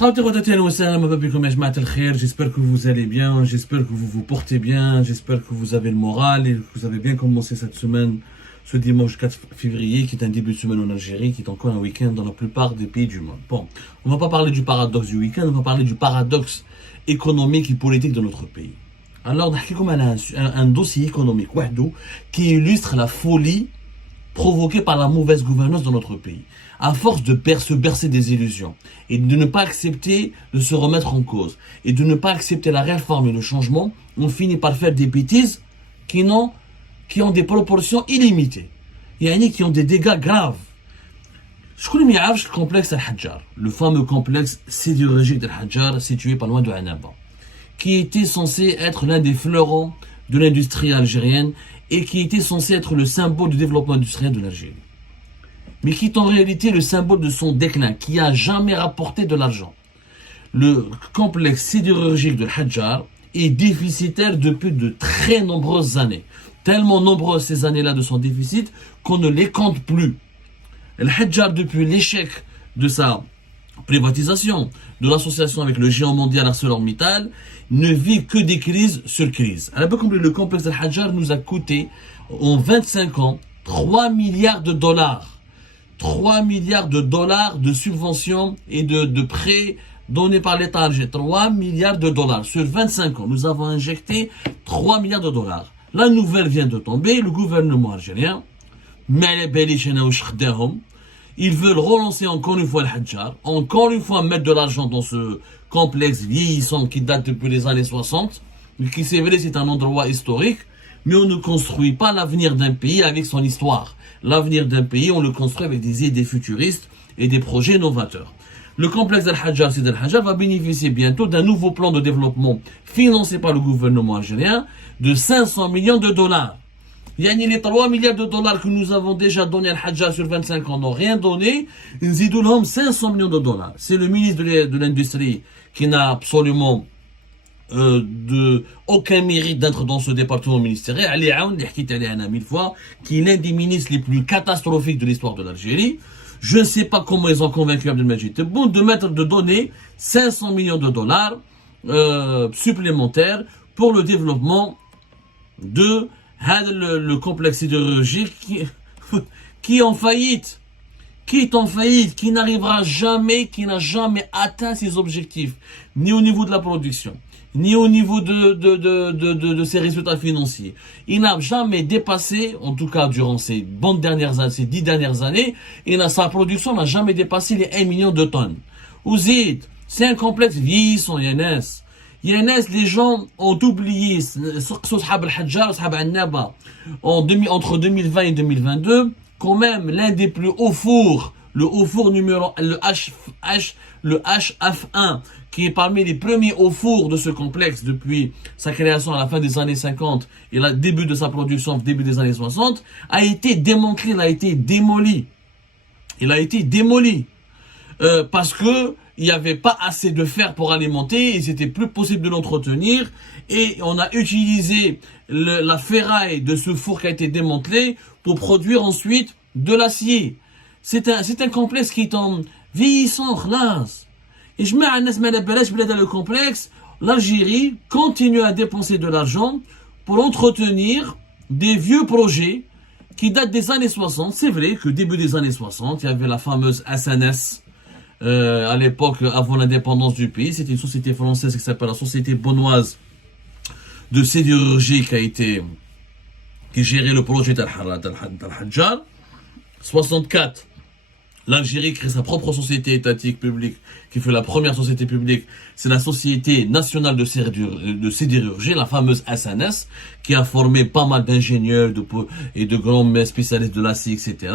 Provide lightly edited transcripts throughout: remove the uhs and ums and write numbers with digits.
J'espère que vous allez bien, j'espère que vous vous portez bien, j'espère que vous avez le moral et que vous avez bien commencé cette semaine, ce dimanche 4 février, qui est un début de semaine en Algérie, qui est encore un week-end dans la plupart des pays du monde. Bon, on va pas parler du paradoxe du week-end, on va parler du paradoxe économique et politique de notre pays. Alors, on a un dossier économique qui illustre la folie provoquée par la mauvaise gouvernance dans notre pays. À force de se bercer des illusions et de ne pas accepter de se remettre en cause et de ne pas accepter la réforme et le changement, on finit par faire des bêtises qui ont des proportions illimitées. Qui ont des dégâts graves. Je connais le complexe Al-Hadjar, le fameux complexe sidérurgique d'Al-Hadjar situé pas loin de Annaba, qui était censé être l'un des fleurons de l'industrie algérienne et qui était censé être le symbole du développement industriel de l'Algérie. Mais qui est en réalité le symbole de son déclin, qui a jamais rapporté de l'argent. Le complexe sidérurgique de Hadjar est déficitaire depuis de très nombreuses années. Tellement nombreuses ces années-là de son déficit qu'on ne les compte plus. Le Hadjar, depuis l'échec de sa privatisation, de l'association avec le géant mondial ArcelorMittal, ne vit que des crises sur crises. Alors, le complexe Al-Hadjar nous a coûté, en 25 ans, 3 milliards de dollars. 3 milliards de dollars de subventions et de prêts donnés par l'État algérien. 3 milliards de dollars. Sur 25 ans, nous avons injecté 3 milliards de dollars. La nouvelle vient de tomber. Le gouvernement algérien, ils veulent relancer encore une fois le Hadjar, encore une fois mettre de l'argent dans ce complexe vieillissant qui date depuis les années 60, qui c'est vrai c'est un endroit historique, mais on ne construit pas l'avenir d'un pays avec son histoire. L'avenir d'un pays, on le construit avec des idées futuristes et des projets novateurs. Le complexe Al-Hadjar, Sidi Al-Hadjar, va bénéficier bientôt d'un nouveau plan de développement financé par le gouvernement algérien de 500 millions de dollars. Les 3 milliards de dollars que nous avons déjà donné à Al-Hadjar sur 25 ans n'ont rien donné. Ils ont 500 millions de dollars. C'est le ministre de l'Industrie qui n'a absolument aucun mérite d'être dans ce département ministériel. Ali Aoun, qui est l'un des ministres les plus catastrophiques de l'histoire de l'Algérie. Je ne sais pas comment ils ont convaincu Abdelmajid Tebboune de donner 500 millions de dollars supplémentaires pour le développement de le complexe sidérurgique qui est en faillite. Qui n'arrivera jamais, qui n'a jamais atteint ses objectifs, ni au niveau de la production, ni au niveau de ses résultats financiers. Il n'a jamais dépassé, en tout cas durant ces 10 dernières années, sa production n'a jamais dépassé les 1 million de tonnes. Ouzid, c'est un complexe vieillissant, Yanes, les gens ont oublié, entre 2020 et 2022, quand même l'un des plus hauts fours, le haut four numéro, le HF1, qui est parmi les premiers hauts fours de ce complexe depuis sa création à la fin des années 50 et le début de sa production début des années 60, a été démantelé, il a été démoli. Il a été démoli. Parce que il n'y avait pas assez de fer pour alimenter et c'était plus possible de l'entretenir et on a utilisé la ferraille de ce four qui a été démantelé pour produire ensuite de l'acier. C'est un complexe qui est en vieillissant, khlas. Et je mets à le complexe, l'Algérie continue à dépenser de l'argent pour entretenir des vieux projets qui datent des années 60. C'est vrai que début des années 60, il y avait la fameuse SNS, à l'époque, avant l'indépendance du pays. C'était une société française qui s'appelle la Société Bonnoise de sidérurgie qui gérait le projet d'Al-Hadjar. 64, l'Algérie crée sa propre société étatique publique, qui fait la première société publique. C'est la Société Nationale de Sidérurgie, la fameuse SNS, qui a formé pas mal d'ingénieurs et de grands spécialistes de l'acier, etc.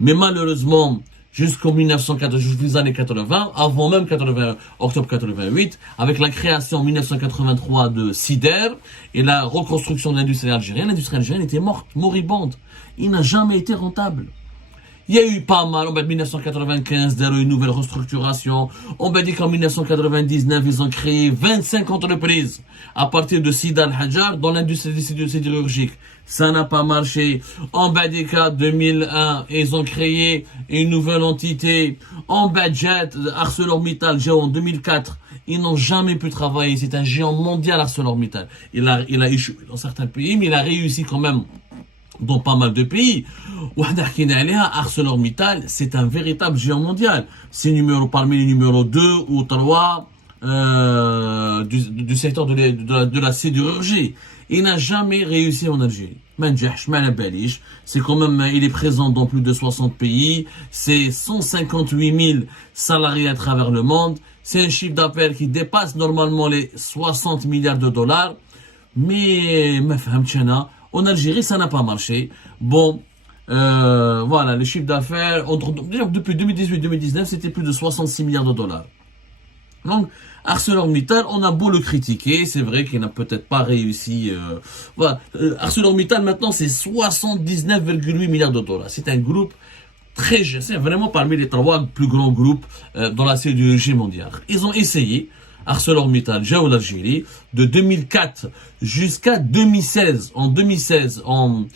Mais malheureusement, jusqu'en 1980, jusqu'aux années 80, avant même octobre 88, avec la création en 1983 de Sider et la reconstruction de l'industrie algérienne était morte, moribonde. Il n'a jamais été rentable. Il y a eu pas mal, en 1995, il y a eu une nouvelle restructuration. On m'a dit qu'en 1999, ils ont créé 25 entreprises à partir de Sida Al-Hajar dans l'industrie sidérurgique. Ça n'a pas marché. En Badika 2001, ils ont créé une nouvelle entité. En Badjet, ArcelorMittal, en 2004, ils n'ont jamais pu travailler. C'est un géant mondial, ArcelorMittal. Il a échoué dans certains pays, mais il a réussi quand même dans pas mal de pays. ArcelorMittal, c'est un véritable géant mondial. C'est parmi les numéros 2 ou 3 du secteur de la sidérurgie. Il n'a jamais réussi en Algérie. C'est quand même, il est présent dans plus de 60 pays. C'est 158 000 salariés à travers le monde. C'est un chiffre d'affaires qui dépasse normalement les 60 milliards de dollars. Mais, en Algérie, ça n'a pas marché. Bon, voilà, le chiffre d'affaires, depuis 2018-2019, c'était plus de 66 milliards de dollars. Donc, ArcelorMittal, on a beau le critiquer, c'est vrai qu'il n'a peut-être pas réussi. Voilà, ArcelorMittal, maintenant, c'est 79,8 milliards de dollars. C'est un groupe c'est vraiment parmi les 3 plus grands groupes dans la sidérurgie mondiale. Ils ont essayé, ArcelorMittal, l'Algérie, de 2004 jusqu'à 2016. En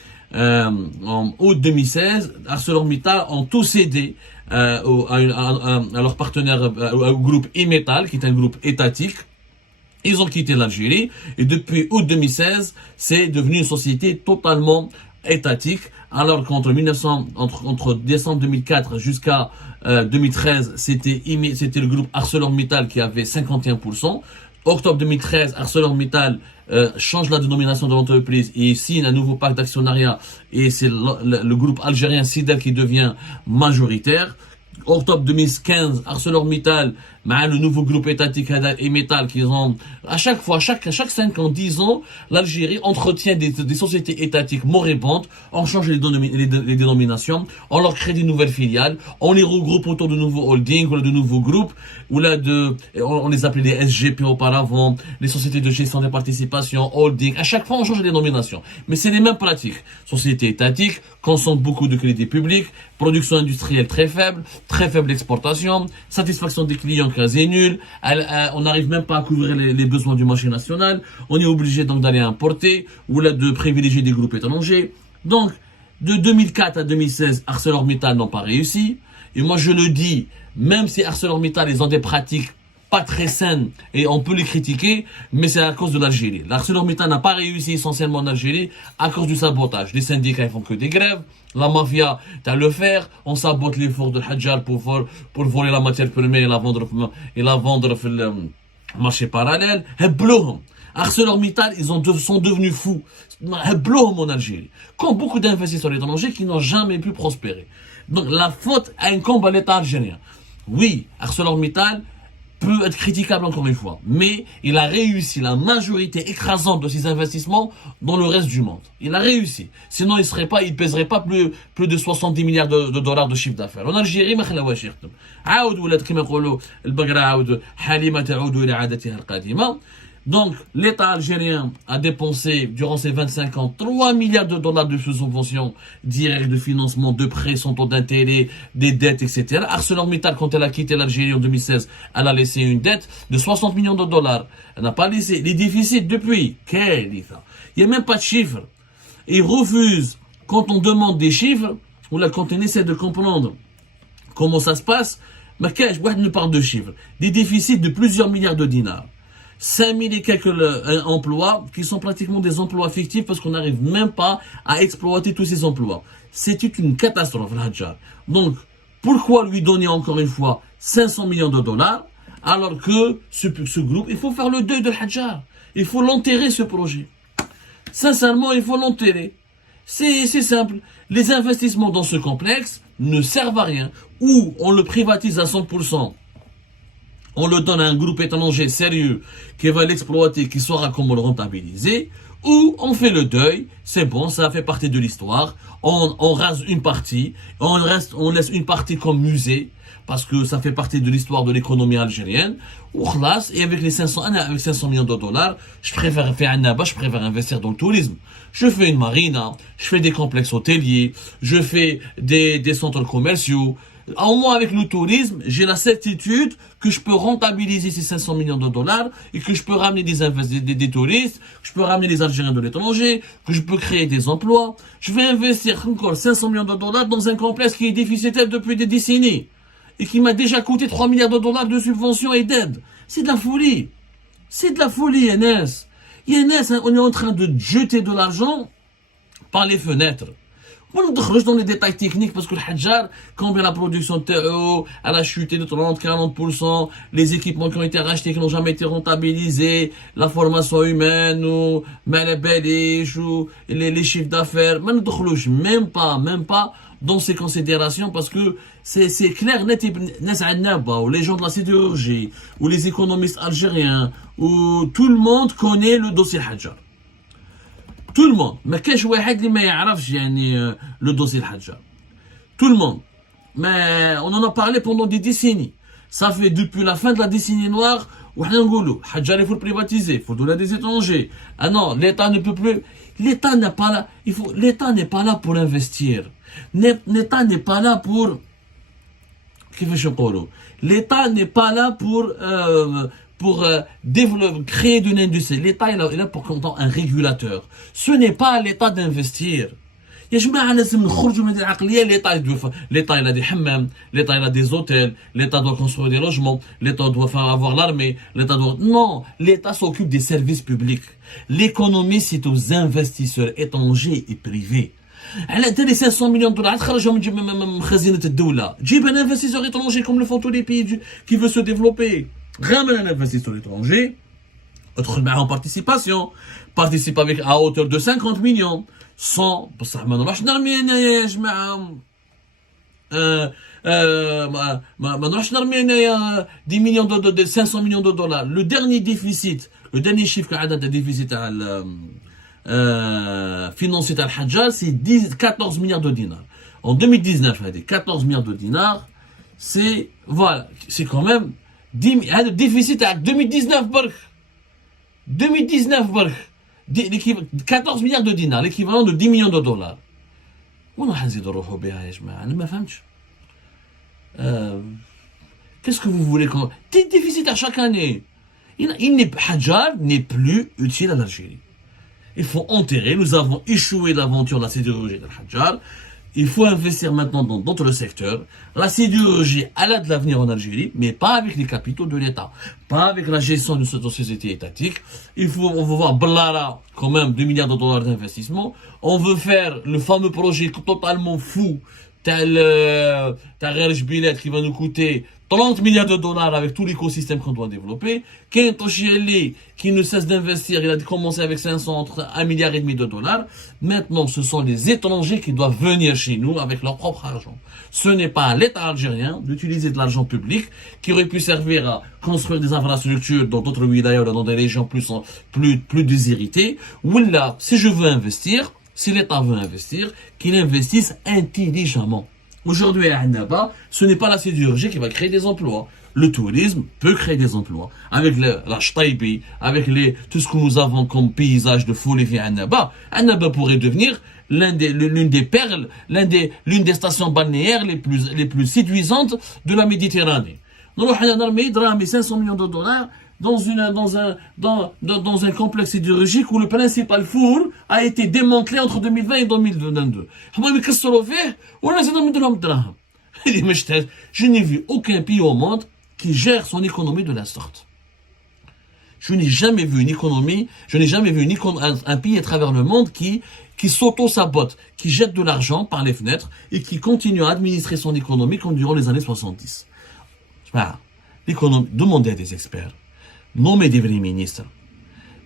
août 2016, ArcelorMittal ont tout cédé à leur partenaire, au groupe Imetal, qui est un groupe étatique. Ils ont quitté l'Algérie et depuis août 2016, c'est devenu une société totalement étatique, alors qu'entre entre décembre 2004 jusqu'à 2013, c'était le groupe ArcelorMittal qui avait 51%. Octobre 2013, ArcelorMittal change la dénomination de l'entreprise et signe un nouveau pacte d'actionnariat et c'est le groupe algérien Sidel qui devient majoritaire. Octobre 2015, ArcelorMittal, le nouveau groupe étatique et Metal, qu'ils ont, à chaque 5 ans, 10 ans, l'Algérie entretient des sociétés étatiques moribondes, on change les dénominations, on leur crée des nouvelles filiales, on les regroupe autour de nouveaux holdings, ou de nouveaux groupes, on les appelait les SGP auparavant, les sociétés de gestion des participations, holding, à chaque fois on change les dénominations. Mais c'est les mêmes pratiques. Société étatique, consomme beaucoup de crédits publics, production industrielle très faible exportation, satisfaction des clients quasi nulle, on n'arrive même pas à couvrir les besoins du marché national, on est obligé donc d'aller importer, ou là de privilégier des groupes étrangers. Donc, de 2004 à 2016, ArcelorMittal n'ont pas réussi, et moi je le dis, même si ArcelorMittal, ils ont des pratiques pas très saines et on peut les critiquer, mais c'est à cause de l'Algérie. L'ArcelorMittal n'a pas réussi essentiellement en Algérie à cause du sabotage. Les syndicats ils font que des grèves, la mafia t'as le faire, on sabote l'effort de Hadjar pour voler la matière première et la vendre sur le marché parallèle. ArcelorMittal, sont devenus fous. En Algérie. Comme beaucoup d'investisseurs étrangers qui n'ont jamais pu prospérer. Donc la faute incombe à l'État algérien. Oui, ArcelorMittal peut être critiquable encore une fois, mais il a réussi la majorité écrasante de ses investissements dans le reste du monde. Il a réussi. Sinon, il pèserait pas plus de 70 milliards de dollars de chiffre d'affaires. En Algérie, ما خلاوهاش يخدم. عاود ولات كما يقولوا البقرة عاود حليمة تعود إلى عادتها القديمة. Donc, l'État algérien a dépensé, durant ces 25 ans, 3 milliards de dollars de subventions directes de financement, de prêts, son taux d'intérêt, des dettes, etc. ArcelorMittal, quand elle a quitté l'Algérie en 2016, elle a laissé une dette de 60 millions de dollars. Elle n'a pas laissé les déficits depuis. Il n'y a même pas de chiffres. Ils refusent, quand on demande des chiffres, ou là, quand on essaie de comprendre comment ça se passe, mais on ne parle de chiffres. Des déficits de plusieurs milliards de dinars. 5000 et quelques emplois qui sont pratiquement des emplois fictifs parce qu'on n'arrive même pas à exploiter tous ces emplois. C'était une catastrophe, l'Hadjar. Donc, pourquoi lui donner encore une fois 500 millions de dollars alors que ce groupe, il faut faire le deuil de l'Hadjar. Il faut l'enterrer ce projet. Sincèrement, il faut l'enterrer. C'est simple. Les investissements dans ce complexe ne servent à rien. Ou on le privatise à 100%. on le donne à un groupe étranger sérieux qui va l'exploiter, qui saura comment le rentabiliser, ou on fait le deuil, c'est bon, ça fait partie de l'histoire, on rase une partie, on laisse une partie comme musée, parce que ça fait partie de l'histoire de l'économie algérienne, ou khlas, et avec les 500 millions de dollars, je préfère faire un abat, je préfère investir dans le tourisme. Je fais une marina, je fais des complexes hôteliers, je fais des centres commerciaux. Au moins avec le tourisme, j'ai la certitude que je peux rentabiliser ces 500 millions de dollars et que je peux ramener des touristes, que je peux ramener des Algériens de l'étranger, que je peux créer des emplois. Je vais investir encore 500 millions de dollars dans un complexe qui est déficitaire depuis des décennies et qui m'a déjà coûté 3 milliards de dollars de subventions et d'aides. C'est de la folie. C'est de la folie, Yannis. Yannis, on est en train de jeter de l'argent par les fenêtres. On ne rentre dans les détails techniques parce que le Hadjar, combien la production de TEO, elle a chuté de 30-40%, les équipements qui ont été rachetés qui n'ont jamais été rentabilisés, la formation humaine, ou ou les chiffres d'affaires. On ne rentre même pas dans ces considérations parce que c'est clair, net ou les gens de la sidérurgie, ou les économistes algériens, ou tout le monde connaît le dossier Hadjar. Tout le monde. ما كاش واحد اللي ما يعرفش يعني le dossier Hadjar. Tout le monde. Mais on en a parlé pendant des décennies. Ça fait depuis la fin de la décennie noire où on dit Hadjar il faut le privatiser, il faut donner à des étrangers. Ah non, l'État ne peut plus. L'État n'est pas là. L'État n'est pas là pour investir. L'État n'est pas là pour. L'État n'est pas là pour développer, créer une industrie. L'État est là pour compter un régulateur. Ce n'est pas à l'État d'investir. L'État il a des hammams, l'État il a des hôtels, l'État doit construire des logements, l'État doit faire avoir l'armée, Non, l'État s'occupe des services publics. L'économie c'est aux investisseurs étrangers et privés. على انت لي 500 مليون دولار تخرجهم من خزينه الدوله جيب un investisseur étranger comme le font tous les pays qui veut se développer. Ramène un investisseur étranger, ادخل معاه en participation, participe avec à hauteur de 50 millions, sans بصح ما نروحش نرمي انا يا جماعه ما نروحش نرمي انايا 10 millions de 500 millions de dollars. Le dernier déficit, le dernier chiffre qu'a عدد déficit تاع financier تاع الحجار c'est 14 milliards de dinars. En 2019 هذه 14 milliards de dinars, c'est voilà, c'est quand même 10 هذا الديفيسيت تاع 2019 برك 2019 برك 14 milliards de dinars, l'équivalent de 10 millions de dollars. وين راح نزيدوا نروحوا بها يا جماعه؟ انا ما فهمتش. Qu'est-ce que vous voulez qu'on des déficits à chaque année? Hadjar n'est plus utile à l'Algérie. Il faut enterrer. Nous avons échoué l'aventure de la sidérurgie de Hadjar. Il faut investir maintenant dans d'autres secteurs. La sidérurgie, elle a de l'avenir en Algérie, mais pas avec les capitaux de l'État. Pas avec la gestion de cette société étatique. On veut voir Blara, quand même, 2 milliards de dollars d'investissement. On veut faire le fameux projet totalement fou, tel Bilet, qui va nous coûter 30 milliards de dollars avec tout l'écosystème qu'on doit développer. Ken Toshieli, qui ne cesse d'investir, il a commencé avec 1,5 milliard de dollars. Maintenant, ce sont les étrangers qui doivent venir chez nous avec leur propre argent. Ce n'est pas à l'État algérien d'utiliser de l'argent public qui aurait pu servir à construire des infrastructures dans d'autres wilayas, dans des régions plus déshéritées. Ou là, si je veux investir, si l'État veut investir, qu'il investisse intelligemment. Aujourd'hui, à Annaba, ce n'est pas la sidérurgie qui va créer des emplois. Le tourisme peut créer des emplois. Avec la Shtaibi, avec tout ce que nous avons comme paysage de folie à Annaba, Annaba pourrait devenir l'une des perles, l'une des stations balnéaires les plus séduisantes de la Méditerranée. Nous avons 500 millions de dollars dans un complexe sidérurgique où le principal four a été démantelé entre 2020 et 2022. Je n'ai vu aucun pays au monde qui gère son économie de la sorte. Je n'ai jamais vu un pays à travers le monde qui s'auto-sabote, qui jette de l'argent par les fenêtres et qui continue à administrer son économie comme durant les années 70. Voilà. L'économie, demandez à des experts. Nommez des vrais ministres.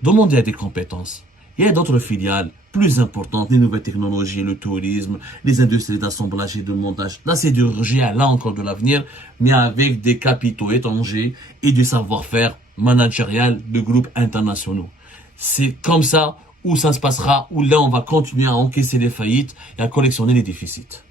Demandez à des compétences. Il y a d'autres filiales plus importantes, les nouvelles technologies, le tourisme, les industries d'assemblage et de montage. La sidérurgie a là encore de l'avenir, mais avec des capitaux étrangers et du savoir-faire managérial de groupes internationaux. C'est comme ça où ça se passera, où là on va continuer à encaisser les faillites et à collectionner les déficits.